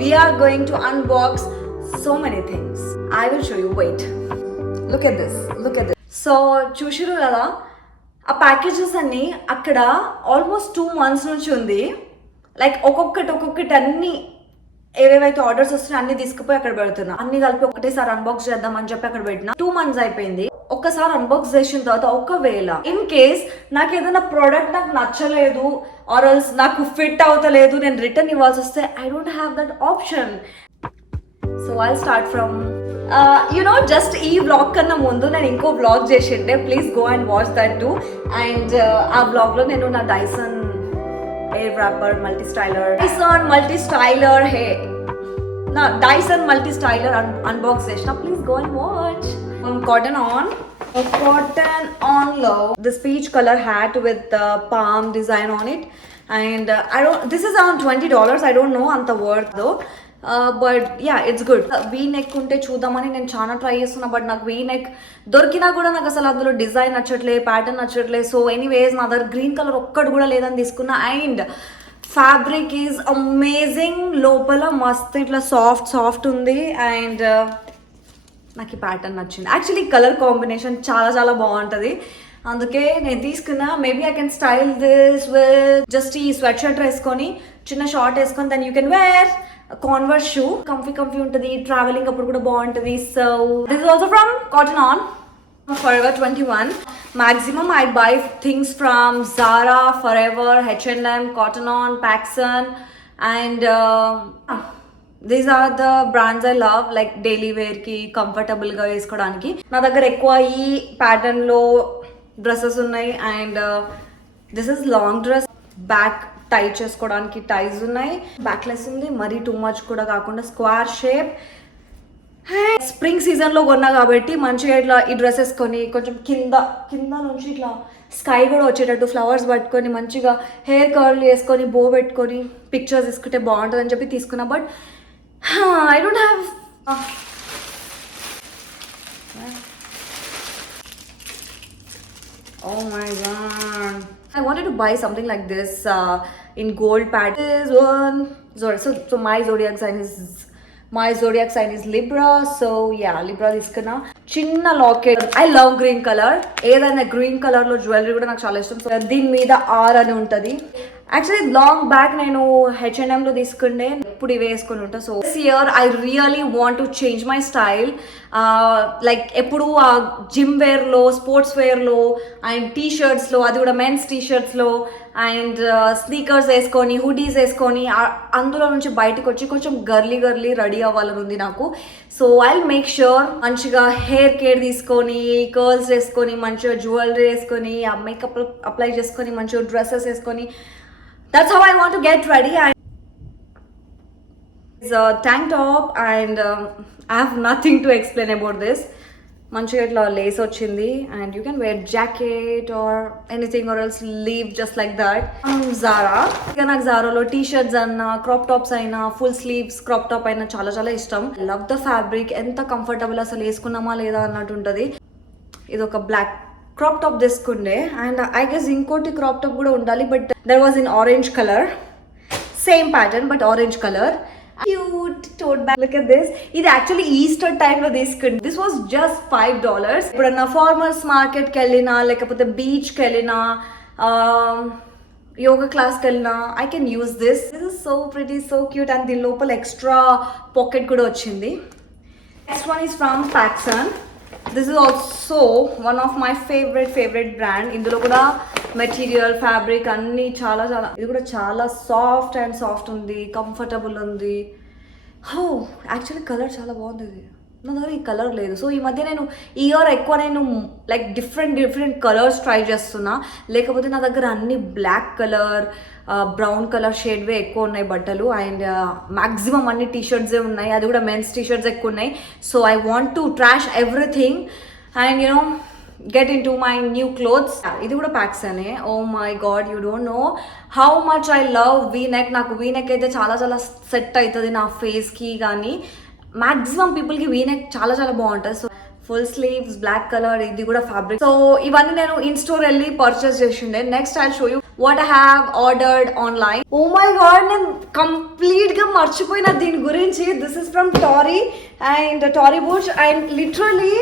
we are going to unbox so many things. I will show you. Wait. Look at this. Look at this. So, చూసిరు కదా ఆ ప్యాకేజెస్ అన్ని అక్కడ ఆల్మోస్ట్ 2 months నుంచి ఉంది. లైక్ ఒక్కొక్కటి అన్ని ఏవేవైతే ఆర్డర్స్ వస్తున్నాయి అన్ని తీసుకుపోయి అక్కడ పెడుతున్నా. అన్ని కలిపి ఒకటేసారి అన్బాక్స్ చేద్దాం అని చెప్పి అక్కడ పెట్టిన. 2 months అయిపోయింది. ఒక్కసారి అన్బాక్స్ చేసిన తర్వాత ఒకవేళ ఇన్ కేస్ నాకు ఏదైనా ప్రోడక్ట్ నాకు నచ్చలేదు ఆర్ ఎల్స్ నాకు ఫిట్ అవుతలేదు నేను రిటర్న్ ఇవ్వాల్సి వస్తే I don't have that option. So I start from just ఈ వ్లాగ్ కన్నా ముందు నేను ఇంకో వ్లాగ్ చేసిండే. Please go and watch that too. And ఆ వ్లాగ్లో నేను నా Dyson air wrapper multi styler Dyson multi styler unbox చేసిన. Please go and watch. Cotton on low, this peach color hat with palm design on it, and this is around $20. I don't know anta worth though, but yeah, it's good. V-neck unte chudamani నేను చాలా ట్రై చేస్తున్నా, బట్ నాకు V-neck దొరికినా కూడా నాకు అసలు అందులో డిజైన్ నచ్చట్లే, ప్యాటర్న్ నచ్చట్లే. సో ఎనీవేస్ నా దగ్గర గ్రీన్ కలర్ ఒక్కటి కూడా లేదని తీసుకున్నా. అండ్ ఫ్యాబ్రిక్ ఈజ్ అమేజింగ్, లోపల మస్తు ఇట్లా సాఫ్ట్ ఉంది. అండ్ నాకు ఈ ప్యాటర్న్ నచ్చింది. యాక్చువల్లీ కలర్ కాంబినేషన్ చాలా బాగుంటుంది, అందుకే నేను తీసుకున్నా. Maybe I can style this with just ఈ స్వెట్ షర్ట్ వేసుకొని చిన్న షార్ట్ వేసుకొని then you can wear Converse shoe. Comfy ఉంటుంది, ట్రావెలింగ్ అప్పుడు కూడా బాగుంటుంది. So this is also from Cotton On Forever 21. Maximum I buy things from Zara, Forever, H&M, Cotton On, Paxson, and these are the brands I love. Like daily వేర్కి కంఫర్టబుల్గా వేసుకోవడానికి నా దగ్గర ఎక్కువ ఈ ప్యాటర్న్లో డ్రెస్సెస్ ఉన్నాయి. And this is long dress, back tight చేసుకోవడానికి టైస్ ఉన్నాయి, బ్యాక్లెస్ ఉంది, మరీ టూ మచ్ కూడా కాకుండా స్క్వేర్ షేప్. స్ప్రింగ్ సీజన్లో కొన్నా కాబట్టి మంచిగా ఇట్లా ఈ డ్రెస్ వేసుకొని కొంచెం కింద నుంచి ఇట్లా స్కై కూడా వచ్చేటట్టు ఫ్లవర్స్ పట్టుకొని మంచిగా హెయిర్ కర్ల్ వేసుకొని బో పెట్టుకొని పిక్చర్స్ తీసుకుంటే బాగుంటుంది అని చెప్పి తీసుకున్నా. But I don't have oh my god, I wanted to buy something like this in gold pattern. So my zodiac sign is Libra. So yeah, Libra తీసుకున్నా. చిన్న locket. I love green colour. ఏదైనా green colour లో జ్యువెలరీ కూడా నాకు చాలా ఇష్టం. సో దీని మీద ఆర్ అని ఉంటుంది. యాక్చువల్లీ లాంగ్ బ్యాక్ నేను H&M లో తీసుకుంటే ఇప్పుడు ఇవి వేసుకొని ఉంటా. So this year I really want to change my style. Like ఎప్పుడు ఆ జిమ్ వేర్లో, స్పోర్ట్స్ వేర్లో అండ్ టీషర్ట్స్లో, అది కూడా మెన్స్ టీషర్ట్స్లో అండ్ స్నీకర్స్ వేసుకొని హుడీస్ వేసుకొని అందులో నుంచి బయటకు వచ్చి కొంచెం గర్లీ రెడీ అవ్వాలని ఉంది నాకు. So I will make sure మంచిగా హెయిర్ కేర్ తీసుకొని, కర్ల్స్ వేసుకొని, మంచిగా జ్యువెలరీ వేసుకొని, ఆ మేకప్ అప్లై చేసుకొని, మంచిగా డ్రెస్సెస్ వేసుకొని, that's how I want to get ready. It's a tank top and I have nothing to explain about this. మంచిగా ఇట్లా లేస్ వచ్చింది and you can wear jacket or anything or else leave just like that. Zara, ఇక నాకు జారాలో T shirts అన్నా, crop tops అయినా, full sleeves crop top అయినా చాలా ఇష్టం. లవ్ ద ఫ్యాబ్రిక్, ఎంత కంఫర్టబుల్, అసలు వేసుకున్నామా లేదా అన్నట్టు ఉంటుంది. ఇది ఒక బ్లాక్ క్రాప్ టాప్ తీసుకుండే అండ్ ఐ గెస్ ఇంకోటి క్రాప్ టాప్ కూడా ఉండాలి, but that was in orange colour, same pattern but orange colour. Cute టోట్ బ్యాగ్. Look at this. ఇది యాక్చువల్లీ ఈస్టర్ టైంలో తీసుకుంది. This was just $5. ఇప్పుడన్నా ఫార్మల్స్ మార్కెట్కి వెళ్ళినా, లేకపోతే బీచ్కి వెళ్ళినా, యోగా క్లాస్కి వెళ్ళినా I can use this. This is so pretty, so cute. And దీని లోపల ఎక్స్ట్రా పాకెట్ కూడా వచ్చింది. Next one is from Paxon. This is also one of my favourite brand. ఇందులో కూడా మెటీరియల్, ఫ్యాబ్రిక్ అన్నీ చాలా ఇది కూడా చాలా సాఫ్ట్ ఉంది, కంఫర్టబుల్ ఉంది. హో, యాక్చువల్లీ కలర్ చాలా బాగుంది. నా దగ్గర ఈ కలర్ లేదు. సో ఈ మధ్య నేను ఈ ఇయర్ ఎక్కువ నేను లైక్ డిఫరెంట్ కలర్స్ ట్రై చేస్తున్నా. లేకపోతే నా దగ్గర అన్ని బ్లాక్ కలర్, బ్రౌన్ కలర్ షేడ్వే ఎక్కువ ఉన్నాయి బట్టలు. అండ్ మ్యాక్సిమం అన్ని టీషర్ట్సే ఉన్నాయి, అది కూడా మెన్స్ టీషర్ట్స్ ఎక్కువ ఉన్నాయి. So I want to trash everything and get into my new clothes. ఇది కూడా ప్యాక్స్ అనే. Oh my God, you don't know how much I love V-neck. నాకు V-neck అయితే చాలా సెట్ అవుతుంది నా ఫేస్కి. కానీ మ్యాక్సిమం పీపుల్కి V-neck చాలా బాగుంటుంది. So full sleeves, black colour, ఇది కూడా ఫ్యాబ్రిక్. సో ఇవన్నీ నేను ఇన్ స్టోర్ వెళ్ళి పర్చేస్ చేసిండే. Next I show you what I have ordered online. Oh my god, నేను కంప్లీట్గా మర్చిపోయిన దీని గురించి. This is from Tory and Tory Burch, and literally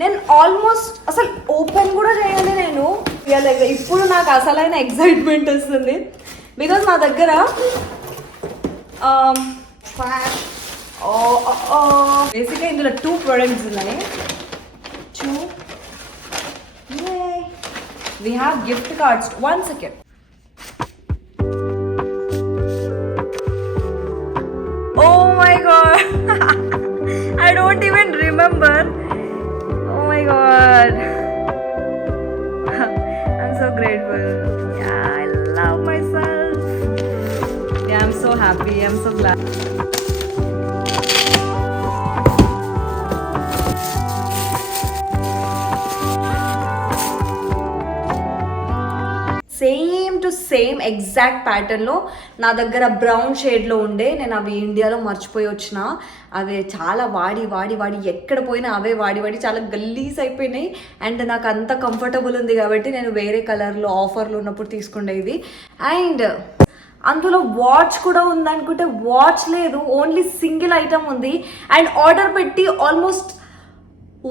నేను ఆల్మోస్ట్ అసలు ఓపెన్ కూడా చేయాలి నేను. ఇప్పుడు నాకు అసలైన ఎక్సైట్మెంట్ వస్తుంది బికాజ్ నా దగ్గర బేసిక్గా ఇందులో 2 ప్రొడక్ట్స్ ఉన్నాయి. We have gift cards. 1 second. Oh my god. I don't even remember. Oh my god. I'm so grateful. Yeah, I love myself. Yeah, I'm so happy. I'm so glad. Same to same exact ప్యాటర్న్లో నా దగ్గర బ్రౌన్ షేడ్లో ఉండే, నేను అవి ఇండియాలో మర్చిపోయి వచ్చిన. అవి చాలా వాడి వాడి వాడి ఎక్కడ పోయినా అవే వాడి వాడి చాలా గల్లీస్ అయిపోయినాయి. అండ్ నాకు అంత కంఫర్టబుల్ ఉంది కాబట్టి నేను వేరే కలర్లో ఆఫర్లు ఉన్నప్పుడు తీసుకుండేది. అండ్ అందులో వాచ్ కూడా ఉందనుకుంటే వాచ్ లేదు, ఓన్లీ సింగిల్ ఐటమ్ ఉంది. అండ్ ఆర్డర్ పెట్టి ఆల్మోస్ట్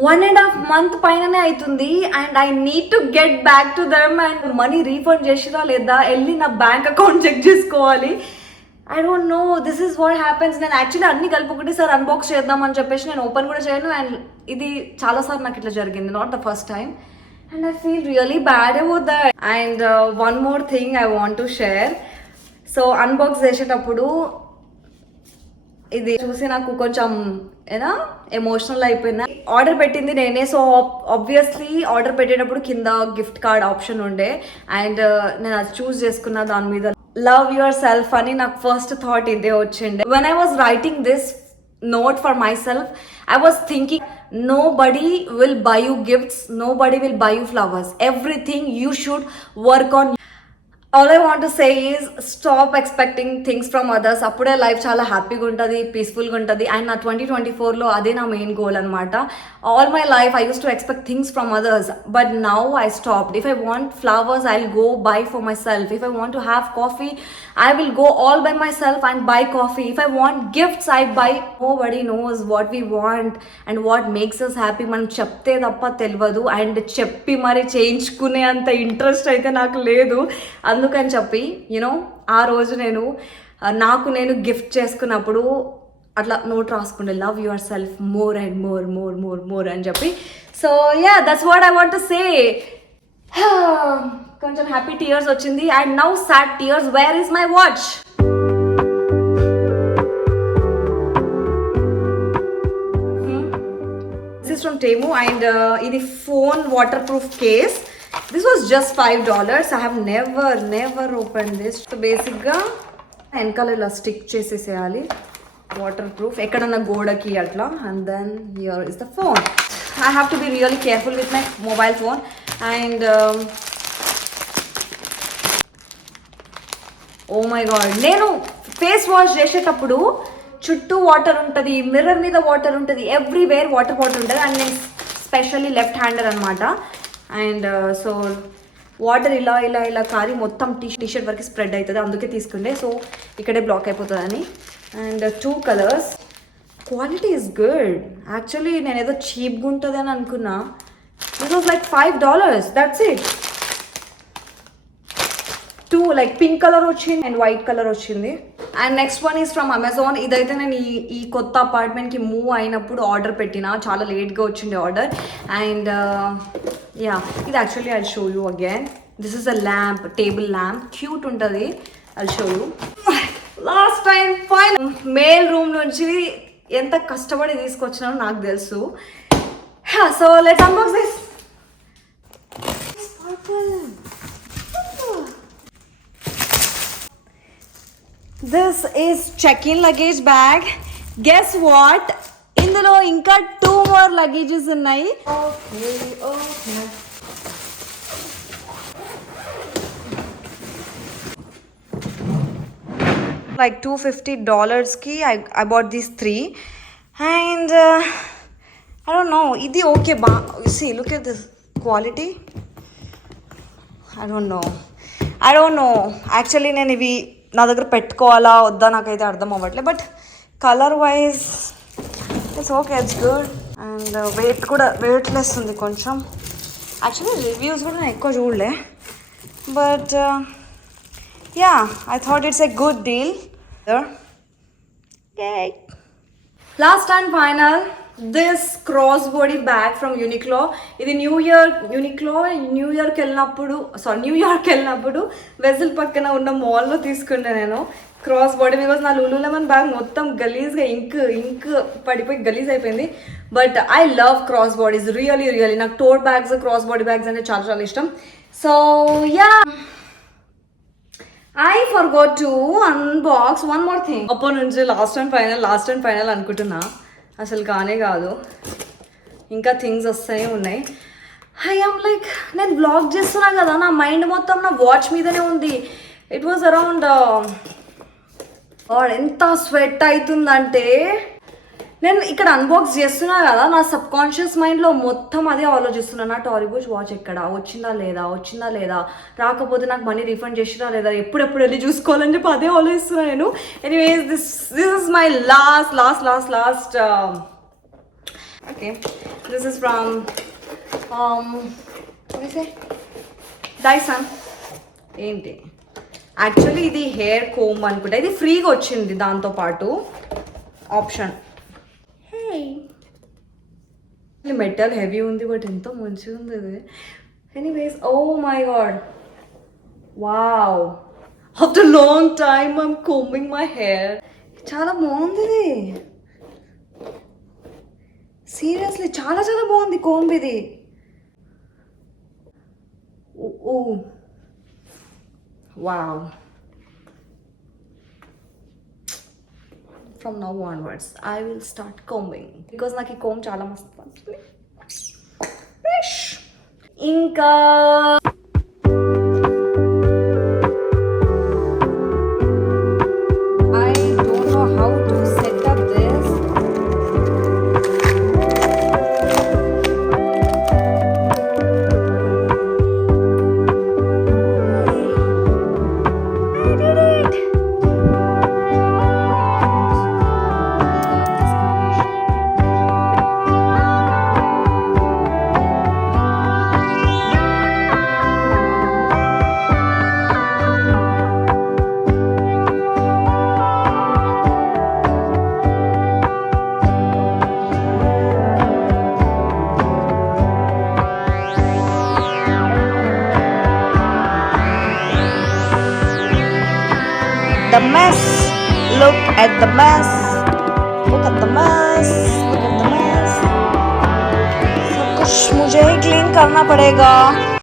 1.5 month పైననే అవుతుంది. And I need to get back to them and money refund చేసినా లేదా వెళ్ళి నా బ్యాంక్ అకౌంట్ చెక్ చేసుకోవాలి. I don't no, this is what happens. నేను యాక్చువల్లీ అన్ని కలుపుకుంటే సార్ అన్బాక్స్ చేద్దామని చెప్పేసి నేను ఓపెన్ కూడా చేయను. అండ్ ఇది చాలాసార్లు నాకు ఇట్లా జరిగింది, not the first time. And I feel really bad about that. And one more thing I want to share. So unbox చేసేటప్పుడు ఇది చూసి నాకు కొంచెం ఏనా ఎమోషనల్ అయిపోయింది. ఆర్డర్ పెట్టింది నేనే. సో ఆబ్వియస్లీ ఆర్డర్ పెట్టేటప్పుడు కింద గిఫ్ట్ కార్డ్ ఆప్షన్ ఉండే అండ్ నేను అది చూస్ చేసుకున్న. దాని మీద లవ్ యువర్ సెల్ఫ్ అని నాకు ఫస్ట్ థాట్ ఇదే వచ్చిండే. When I was writing this note for myself, I was thinking nobody will buy you gifts, nobody will buy you flowers, everything you should work on. All I want to say is stop expecting things from others. అప్పుడే లైఫ్ చాలా హ్యాపీగా ఉంటుంది, పీస్ఫుల్గా ఉంటుంది. అండ్ నా 2024లో అదే నా మెయిన్ గోల్ అనమాట. All my life I use to expect things from others, but now I stopped. If I want flowers I will go by for my self. If I want to have coffee I will go all by myself and buy coffee. If I want gifts, I buy. Nobody knows what we want and what makes us happy. మనం చెప్తే తప్ప తెలియదు. అండ్ చెప్పి మరి చేయించుకునే అంత ఇంట్రెస్ట్ అయితే నాకు లేదు. అందుకని చెప్పి యూనో ఆ రోజు నేను గిఫ్ట్ చేసుకున్నప్పుడు అట్లా నోట్ రాసుకుంటే love yourself more and more more more more అని చెప్పి. So yeah, that's what I want to say. కొంచెం హ్యాపీ టీయర్స్ వచ్చింది. And now sad tears. Where is my watch? This is from Temu and ఇది phone waterproof case. This was just $5. I have never open this. బేసిక్గా వెనకాల ఇలా స్టిక్ చేసేసేయాలి, water proof ఎక్కడన్నా గోడకి అట్లా. And then here is the phone. I have to be really careful with my mobile phone. And oh my God, నేను face wash చేసేటప్పుడు చుట్టూ వాటర్ ఉంటుంది, మిర్రర్ మీద వాటర్ ఉంటుంది, ఎవ్రీవేర్ వాటర్ ఉంటుంది. అండ్ నేను స్పెషల్లీ లెఫ్ట్ హ్యాండర్ అనమాట. And so water ఇలా ఇలా ఇలా కారి మొత్తం టీషర్ట్ వరకు స్ప్రెడ్ అవుతుంది, అందుకే తీసుకుంటే. సో ఇక్కడే బ్లాక్ అయిపోతుందని. అండ్ 2 colours. Quality is good. Actually నేను ఏదో చీప్గా ఉంటుంది అని అనుకున్నా. This was like $5. That's it. 2 like pink colour వచ్చింది అండ్ వైట్ కలర్ వచ్చింది. And next one is from Amazon. ఇదైతే నేను ఈ కొత్త అపార్ట్మెంట్కి మూవ్ అయినప్పుడు ఆర్డర్ పెట్టిన, చాలా లేట్గా వచ్చింది ఆర్డర్. అండ్ యా, ఇది actually I show you again. This is a lamp, table lamp, cute ఉంటుంది. I show you. Last time fine mail room నుంచి ఎంత కష్టపడి తీసుకొచ్చినానో నాకు తెలుసు. So let's unbox this. This is check-in luggage bag. Guess what? ఇందులో ఇంకా 2 more luggages ఉన్నాయి. Okay. Like $250 ki I bought these 3 and I don't know, idi okay you see, look at this quality. I don't know, I don't know actually నేను ఇవి నా దగ్గర పెట్టుకోవాలా వద్దా నాకైతే అర్థం అవ్వట్లేదు. But colour wise it's okay, it's good. And weight కూడా వెయిట్లెస్ ఉంది కొంచెం. యాక్చువల్లీ రివ్యూస్ కూడా నేను ఎక్కువ చూడలే, but yeah I thought it's a good deal. Last and final this cross body bag from Uniqlo. ఇది న్యూ ఇయర్కి వెళ్ళినప్పుడు వెజిల్ పక్కన ఉన్న మాల్లో తీసుకున్నా నేను క్రాస్ బాడీ. బికాస్ నా లూలూలెమన్ బ్యాగ్ మొత్తం గలీజ్గా ఇంక్ పడిపోయి గలీజ్ అయిపోయింది. But I love cross bodies really. నాకు టోట్ బ్యాగ్స్, క్రాస్ బాడీ బ్యాగ్స్ అంటే చాలా ఇష్టం. So yeah, I forgot to unbox one more thing. అప్పటి నుంచి లాస్ట్ అండ్ ఫైనల్ అనుకుంటున్నా, అసలు కానే కాదు, ఇంకా థింగ్స్ వస్తాయి ఉన్నాయి. ఐ ఆమ్ లైక్, నేను బ్లాగ్ చేస్తున్నా కదా, నా మైండ్ మొత్తం నా వాచ్ మీదనే ఉంది. ఇట్ వాజ్ అరౌండ్ ఎంత స్వెట్ అవుతుందంటే, నేను ఇక్కడ అన్బాక్స్ చేస్తున్నా కదా, నా సబ్ కాన్షియస్ మైండ్లో మొత్తం అదే ఆలోచిస్తున్నా. నా టారీబుష్ వాచ్ ఎక్కడ వచ్చిందా లేదా, రాకపోతే నాకు మనీ రీఫండ్ చేసినా లేదా, ఎప్పుడెప్పుడు వెళ్ళి చూసుకోవాలని చెప్పి అదే ఆలోచిస్తున్నా నేను. Anyways this is my last okay, this is from Dyson. ఏంటి యాక్చువల్లీ ఇది హెయిర్ కోమ్ అనుకుంటా, ఇది ఫ్రీగా వచ్చింది దాంతోపాటు ఆప్షన్. మెటల్ హెవీ ఉంది, బట్ ఎంతో మంచిగా ఉంది ఇది. Anyways, oh my God, wow, after long time I'm combing my hair. చాలా బాగుంది ఇది, సీరియస్లీ చాలా బాగుంది కోంబ్ ఇది. Wow. From now onwards I will start combing because నాకు ఈ comb చాలా మస్తు నచ్చింది. ఇంకా I don't know how to set up this. I did it. The mess. Look at the mess. Look at the mess. Look at the mess. सब कुछ मुझे ही क्लीन करना पड़ेगा.